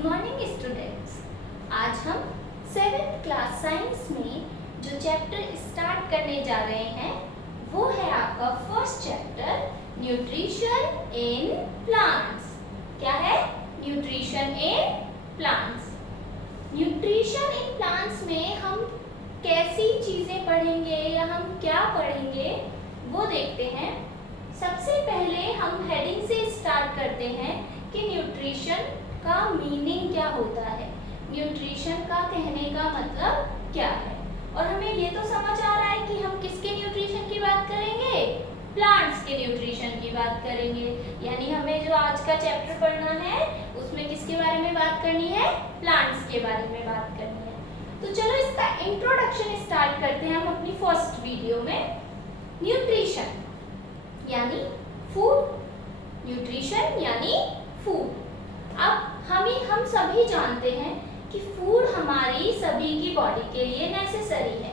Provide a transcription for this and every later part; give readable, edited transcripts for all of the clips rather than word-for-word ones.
Good morning students. आज हम 7th class science में जो चैप्टर स्टार्ट करने जा रहे हैं वो है आपका first chapter nutrition in plants. क्या है? Nutrition in plants. Nutrition in plants में हम कैसी चीजें पढ़ेंगे या हम क्या पढ़ेंगे वो देखते हैं। सबसे पहले हम हेडिंग से स्टार्ट करते हैं कि न्यूट्रिशन का मीनिंग क्या होता है, न्यूट्रिशन का कहने का मतलब क्या है। और हमें ये तो समझ आ रहा है कि हम किसके न्यूट्रिशन की बात करेंगे, प्लांट्स के न्यूट्रिशन की बात करेंगे। यानी हमें जो आज का चैप्टर पढ़ना है उसमें किसके बारे में बात करनी है, प्लांट्स के बारे में बात करनी है। तो चलो इसका इंट्रोडक्शन स्टार्ट करते हैं हम अपनी फर्स्ट वीडियो में। न्यूट्रिशन यानी फूड, न्यूट्रिशन यानी फूड। अब हम सभी जानते हैं कि फूड हमारी सभी की बॉडी के लिए नेसेसरी है,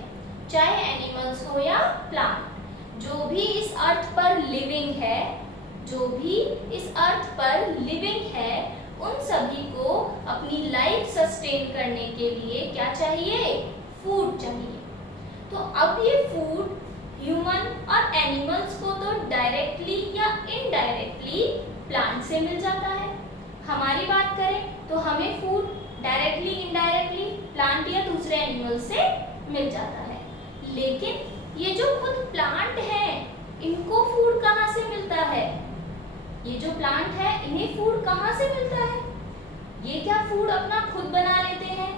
चाहे एनिमल्स हो या प्लांट। जो भी इस अर्थ पर लिविंग है, जो भी इस अर्थ पर लिविंग है, उन सभी को अपनी लाइफ सस्टेन करने के लिए क्या चाहिए, फूड चाहिए। तो अब ये फूड ह्यूमन और एनिमल्स को तो डायरेक्टली या इनडायरेक्टली प्लांट से मिल जाता है। हमारी बात करें तो हमें फूड डायरेक्टली इनडायरेक्टली प्लांट या दूसरे एनिमल से मिल जाता है। लेकिन ये जो खुद प्लांट है इनको फूड कहाँ से मिलता है? ये जो प्लांट है इन्हें फूड कहाँ से मिलता है? ये क्या फूड अपना खुद बना लेते हैं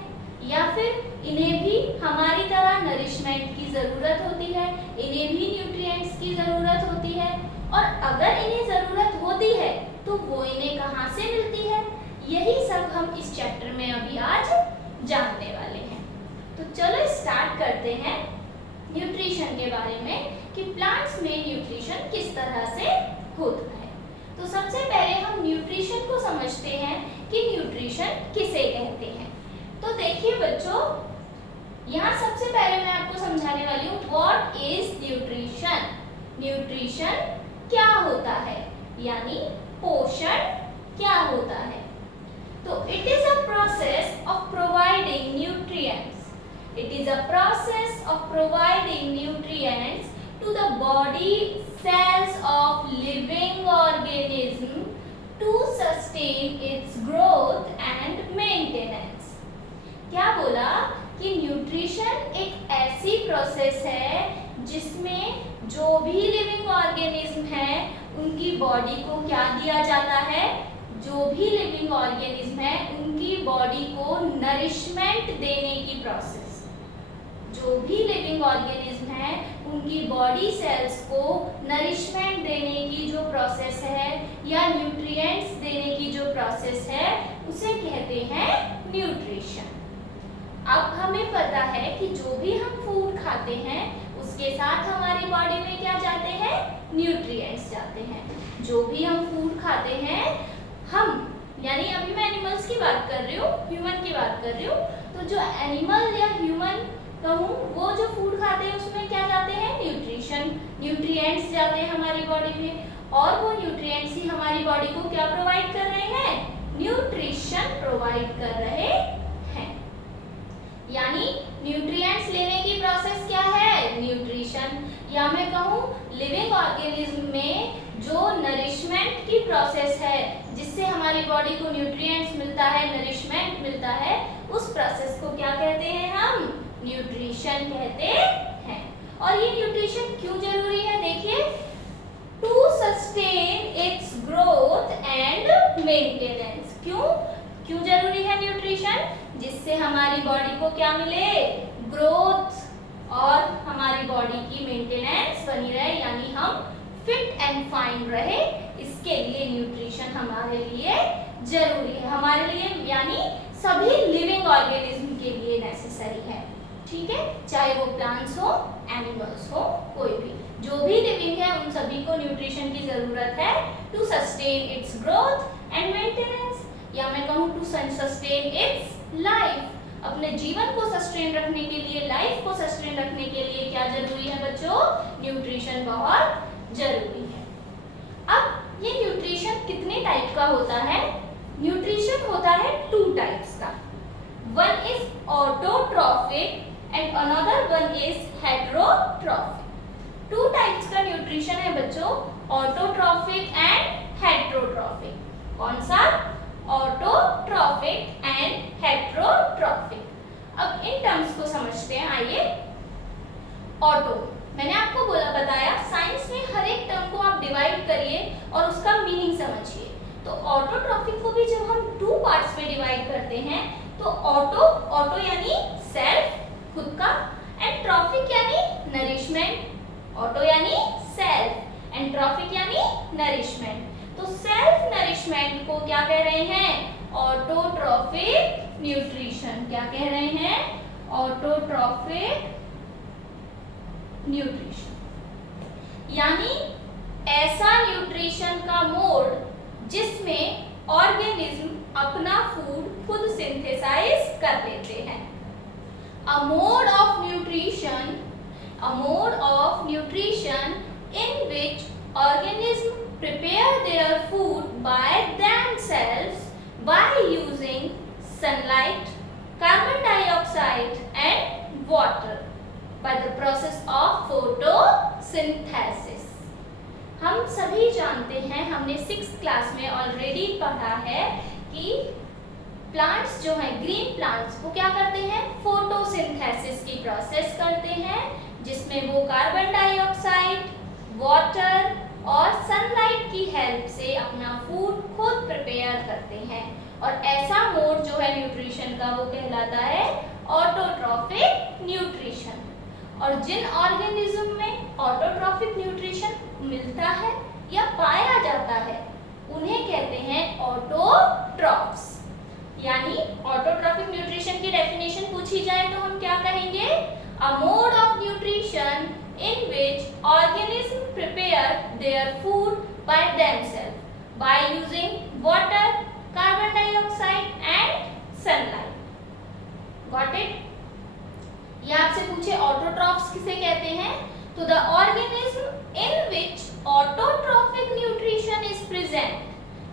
या फिर इन्हें भी हमारी तरह नरिशमेंट की जरूरत होती है, इन्हें भी न्यूट्रिएंट्स की जरूरत होती है? और अगर इन्हें जरूरत होती है तो वो इन्हें कहाँ से मिलती है? यही सब हम इस चैप्टर में अभी आज जानने वाले हैं। तो चलो स्टार्ट करते हैं न्यूट्रिशन के बारे में कि प्लांट्स में न्यूट्रिशन किस तरह से होता है। तो सबसे पहले हम न्यूट्रिशन को समझते हैं कि न्यूट्रिशन किसे कहते हैं। तो देखिए बच्चों, यहाँ सबसे पहले मैं आपको समझाने वाली हूँ व्हाट इज न्यूट्रिशन। न्यूट्रिशन क्या होता है, यानी पोषण क्या होता है। तो it is a process of providing nutrients, it is a process of providing nutrients to the body cells of living organism to sustain its growth and maintenance. क्या बोला कि न्यूट्रिशन एक ऐसी प्रोसेस है जिसमें जो भी लिविंग ऑर्गेनिज्म है उनकी बॉडी को क्या दिया जाता है, जो भी लिविंग ऑर्गेनिज्म है उनकी बॉडी को नरिशमेंट देने की प्रोसेस। जो भी लिविंग ऑर्गेनिज्म है उनकी बॉडी सेल्स को नरिशमेंट देने की जो प्रोसेस है या न्यूट्रिएंट्स देने की जो प्रोसेस है उसे कहते हैं न्यूट्रिशन। अब हमें पता है कि जो भी हम फूड खाते हैं उसके साथ हमारी बॉडी में क्या जाते हैं, न्यूट्रिएंट्स जाते हैं। जो भी हम फूड खाते हैं हम, यानी अभी मैं एनिमल्स की बात कर रही हूँ, ह्यूमन की बात कर रही हूँ, तो जो एनिमल या ह्यूमन कहूँ वो जो फूड खाते हैं उसमें क्या जाते हैं, न्यूट्रिएंट्स जाते हैं हमारी बॉडी में। और वो न्यूट्रिएंट्स ही हमारी बॉडी को क्या प्रोवाइड कर रहे हैं, न्यूट्रिशन प्रोवाइड कर रहे हैं। यानी न्यूट्रिएंट्स लेने की प्रोसेस क्या है, न्यूट्रिशन। या मैं कहूँ लिविंग ऑर्गेनिज्म में जो नरिशमेंट की प्रोसेस है जिससे हमारी बॉडी को न्यूट्रिएंट्स मिलता है, नरिशमेंट मिलता है, उस प्रोसेस को क्या कहते हैं, हम न्यूट्रिशन कहते हैं। और ये न्यूट्रिशन क्यों जरूरी है, देखिए, to sustain its growth and maintenance. क्यों जरूरी है न्यूट्रिशन? जिससे हमारी बॉडी को क्या मिले, ग्रोथ और हमारी बॉडी की मेंटेनेंस बनी रहे, यानी हम फिट एंड फाइन रहे। इसके लिए न्यूट्रिशन हमारे लिए जरूरी है, हमारे लिए यानी सभी लिविंग ऑर्गेनिज्म के लिए नेसेसरी है। ठीक है, चाहे वो प्लांट्स हो, एनिमल्स हो, कोई भी जो भी लिविंग है उन सभी को न्यूट्रिशन की जरूरत है to sustain its growth and maintenance. या मैं कहूँ टू सस्टेन इट्स लाइफ। अपने जीवन को सस्टेन रखने के लिए, लाइफ को सस्टेन रखने के लिए क्या जरूरी है बच्चों, न्यूट्रिशन बहुत जरूरी है। अब ये न्यूट्रिशन कितने टाइप का होता है? न्यूट्रिशन होता है टू टाइप्स का। One is autotrophic and another one is heterotrophic. Two types का न्यूट्रिशन है बच्चों, ऑटोट्रॉफिक एंड हेटेरोट्रॉफिक। कौन सा? Autotrophic and heterotrophic. अब इन टर्म्स को समझते हैं, आइए। ऑटो, मैंने आपको बताया साइंस में हर एक टर्म को आप डिवाइड करिए और उसका मीनिंग समझिए। तो ऑटोट्रॉफिक को भी जब हम टू पार्ट्स में डिवाइड करते हैं तो ऑटो यानी सेल्फ, खुद का, एंड ट्रॉफिक यानी नरिशमेंट। ऑटो यानी सेल्फ एंड ट्रॉफिक यानी नरिशमेंट। तो सेल्फ नरिशमेंट को क्या कह रहे हैं? Autotrophic nutrition. क्या कह रहे हैं? Autotrophic nutrition. यानी ऐसा न्यूट्रिशन का मोड जिसमें ऑर्गेनिज्म अपना फूड खुद सिंथेसाइज कर लेते हैं। A mode of nutrition in which organisms prepare their food by themselves by using sunlight, carbon dioxide and water by the process of photosynthesis। हम सभी जानते हैं, हमने 6th क्लास में ऑलरेडी पढ़ा है कि प्लांट्स जो हैं, ग्रीन प्लांट्स, वो क्या करते हैं? फोटोसिंथेसिस की प्रोसेस करते हैं, जिसमें वो कार्बन डाइऑक्साइड, वाटर और सनलाइट की हेल्प से अपना फूड खुद प्रिपेयर करते हैं। और ऐसा मोड जो है न्यूट्रिशन का वो कहलाता है ऑटोट्रॉफिक न्यूट्रिशन। और जिन ऑर्गेनिज्म में ऑटोट्रॉफिक न्यूट्रिशन मिलता है या पाया जाता है उन्हें कहते हैं ऑटोट्रॉफ्स। यानी ऑटोट्रॉफिक न्यूट्रिशन की डेफिनेशन पूछी जाए तो हम क्या कहेंगे? A mode of nutrition in which organism prepare their food by themselves by using water, carbon dioxide and sunlight. Got it? ये आपसे पूछे ऑटोट्रॉफ्स किसे कहते हैं? तो the organism in which autotrophic nutrition is present.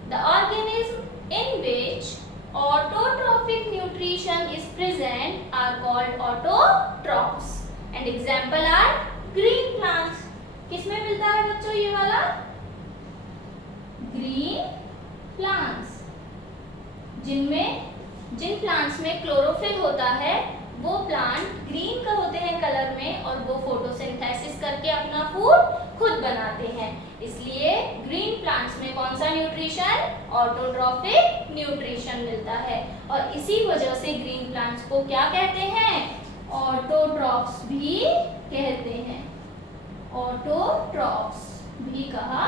The organism in which autotrophic nutrition is present are called autotrophs and example are green plants। किसमें मिलता है बच्चों ये वाला? Green plants. जिन प्लांट्स में क्लोरोफिल होता है वो प्लांट ग्रीन का होते हैं कलर में और वो फोटोसिंथेसिस करके अपना फूड खुद बनाते हैं। इसलिए ग्रीन प्लांट्स में कौन सा न्यूट्रिशन? ऑटोट्रॉफिक न्यूट्रिशन मिलता है। और इसी वजह से ग्रीन प्लांट्स को क्या कहते हैं? ऑटोट्रॉफ्स भी कहते हैं। ऑटोट्रॉफ्स भी कहा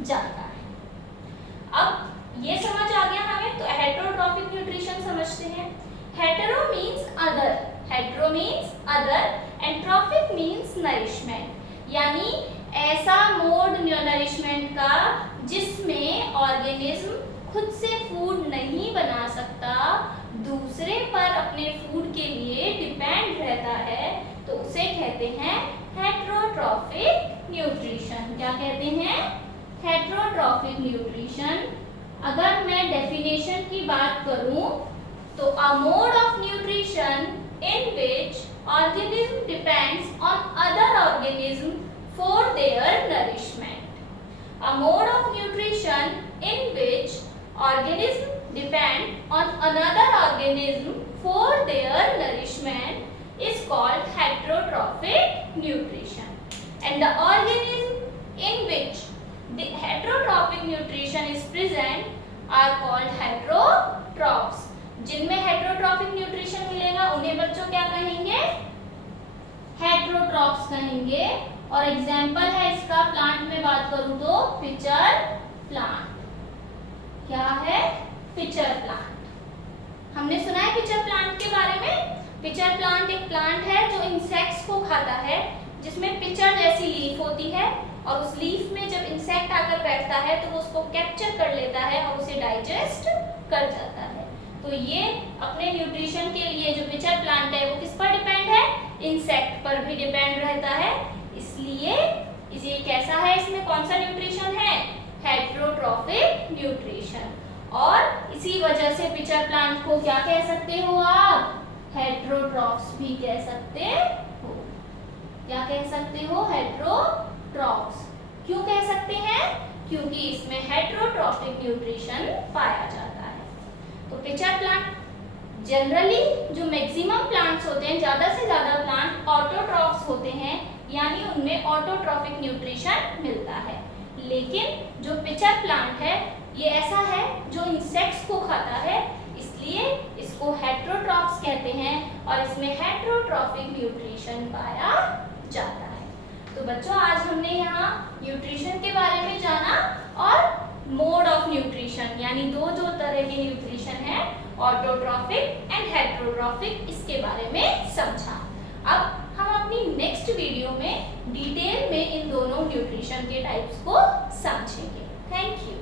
जाता है। अब ये समझ आ गया हमें, तो हेटेरोट्रॉफिक न्यूट्रिशन समझते हैं। Hetero means other and trophic means nourishment. यानी ऐसा मोड नरिशमेंट का जिसमें ऑर्गेनिज्म खुद से फूड नहीं बना सकता, दूसरे पर अपने फूड के लिए डिपेंड रहता है, तो उसे कहते हैं हेटेरोट्रॉफिक न्यूट्रिशन। क्या कहते हैं? Heterotrophic nutrition. अगर मैं डेफिनेशन की बात करूं तो अ mode of nutrition in which organism depends on other organism for their nourishment. A mode of nutrition in which organisms depend on another organism for their nourishment is called heterotrophic nutrition. And the organism in which the heterotrophic nutrition is present are called heterotrophs. जिनमें heterotrophic nutrition मिलेगा उन्हें बच्चों क्या कहेंगे? Heterotrophs कहेंगे। और example है इसका, प्लांट में बात करूं तो पिचर प्लांट। क्या है? Pitcher plant. हमने सुना है पिचर प्लांट के बारे में। पिचर प्लांट एक प्लांट है जो इंसेक्ट्स को खाता है, जिसमें पिचर जैसी लीफ होती है और उस लीफ में जब इंसेक्ट आकर बैठता है तो वो उसको कैप्चर कर लेता है और उसे डाइजेस्ट कर जाता है। तो ये अपने न्यूट्रिशन के लिए जो पिचर प्लांट है वो किस पर डिपेंड है? इंसेक्ट पर भी डिपेंड रहता है। इसलिए ये कैसा है? इसमें कौन सा न्यूट्रिशन है? Heterotrophic nutrition. और इसी वजह से पिचर प्लांट को क्या कह सकते हो आप? हेट्रोट्रॉफ्स भी कह सकते हो। क्या कह सकते हो? हेट्रोट्रॉफ्स। क्यों कह सकते हैं? क्योंकि इसमें हेट्रोट्रॉफिक न्यूट्रिशन पाया जाता है। तो पिचर प्लांट जनरली जो मैक्सिमम प्लांट्स होते हैं, ज्यादा से ज्यादा प्लांट ऑटोट्रॉफ्स होते हैं, यानी उनमें ऑटोट्रॉफिक न्यूट्रिशन मिलता है। लेकिन जो पिचर प्लांट है ये ऐसा है जो इंसेक्ट्स को खाता है, इसलिए इसको हेट्रोट्रॉफ्स कहते हैं और इसमें हेट्रोट्रॉफिक न्यूट्रिशन पाया जाता है। तो बच्चों आज हमने यहाँ न्यूट्रिशन के बारे में जाना और मोड ऑफ न्यूट्रिशन यानी दो जो तरह के न्यूट्रिशन है, ऑटोट्रॉफिक एंड हेट्रोट्रॉफिक, इसके बारे में समझा। अब हम अपनी नेक्स्ट वीडियो में डिटेल में इन दोनों न्यूट्रिशन के टाइप्स को समझेंगे। Thank you.